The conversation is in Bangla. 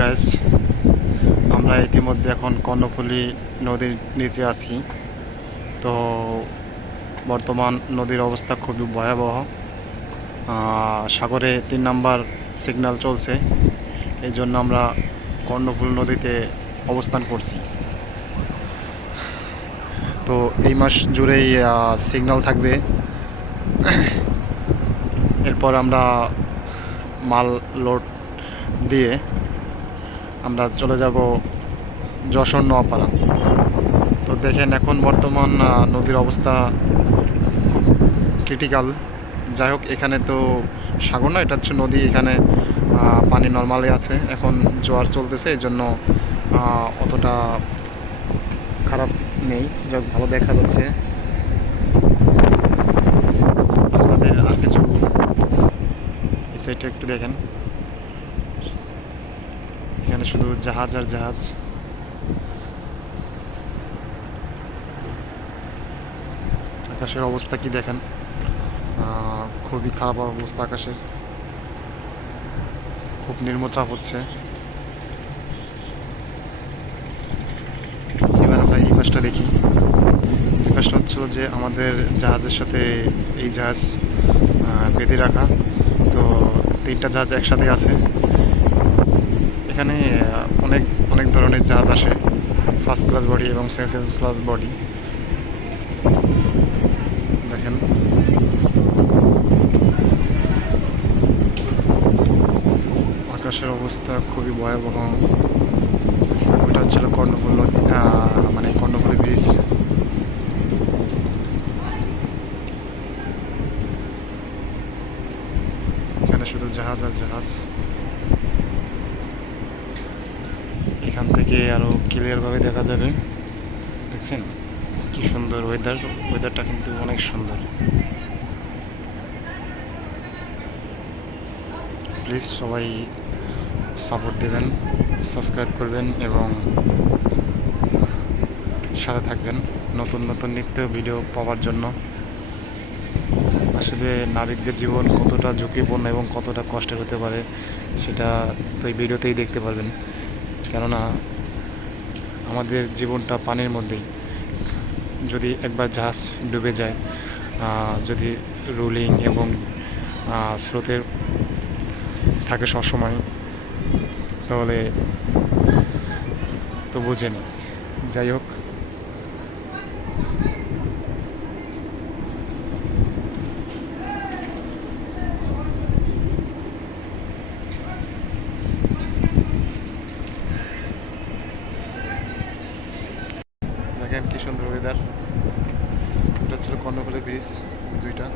গাইস, আমরা ইতিমধ্যে এখন কর্ণফুলী নদীর নিচে আছি। তো বর্তমান নদীর অবস্থা খুবই ভয়াবহ। সাগরে 3 নাম্বার সিগন্যাল চলছে, এই জন্য আমরা কর্ণফুলী নদীতে অবস্থান করছি। তো এই মাস জুড়েই সিগন্যাল থাকবে। এরপর আমরা মাল লোড দিয়ে আমরা চলে যাব যশোর নোয়াপাড়া। তো দেখেন এখন বর্তমান নদীর অবস্থা খুব ক্রিটিক্যাল। যাই হোক, এখানে তো সাগর না, এটা হচ্ছে নদী। এখানে পানি নর্মালি আছে, এখন জোয়ার চলতেছে, এই জন্য অতটা খারাপ নেই, যা ভালো দেখা যাচ্ছে। আপনাদের আর কিছু এই সাইডটা একটু দেখেন, এখানে শুধু জাহাজ আর জাহাজ। আকাশের অবস্থা কি দেখেন, খুবই খারাপ অবস্থা আকাশের, খুব নিম্নচাপ হচ্ছে। এবার আমরা এই পাশটা দেখি। এই পাশটা হচ্ছিল যে আমাদের জাহাজের সাথে এই জাহাজ বেঁধে রাখা। তো 3টা জাহাজ একসাথে আছে। এখানে অনেক অনেক ধরনের জাহাজ আসে, ফার্স্ট ক্লাস বডি এবং সেকেন্ড ক্লাস বডি। দেখেন আকাশের অবস্থা খুবই ভয়াবহ। ওইটা হচ্ছিল কর্ণফুলী নদী, মানে কর্ণফুলী ব্রিজ। এখানে শুধু জাহাজ আর জাহাজ। এখান থেকে আরো ক্লিয়ারভাবে দেখা যাবে। দেখছেন কি সুন্দর ওয়েদারটা কিন্তু অনেক সুন্দর। প্লিজ সবাই সাপোর্ট দেবেন, সাবস্ক্রাইব করবেন এবং সাথে থাকবেন নতুন নতুন নিত্য ভিডিও পাওয়ার জন্য। আসলে নাবিকদের জীবন কতটা ঝুঁকিপূর্ণ এবং কতটা কষ্টের হতে পারে সেটা তো এই ভিডিওতেই দেখতে পারবেন। কেননা আমাদের জীবনটা পানির মধ্যেই। যদি একবার জাহাজ ডুবে যায়, যদি রুলিং এবং স্রোতের থাকে সবসময়, তাহলে তো বোঝেনি। যাই হোক, দেখেন কি সুন্দর ওয়েদার। এটা ছিল কর্ণফুলী ব্রিজ 2টা।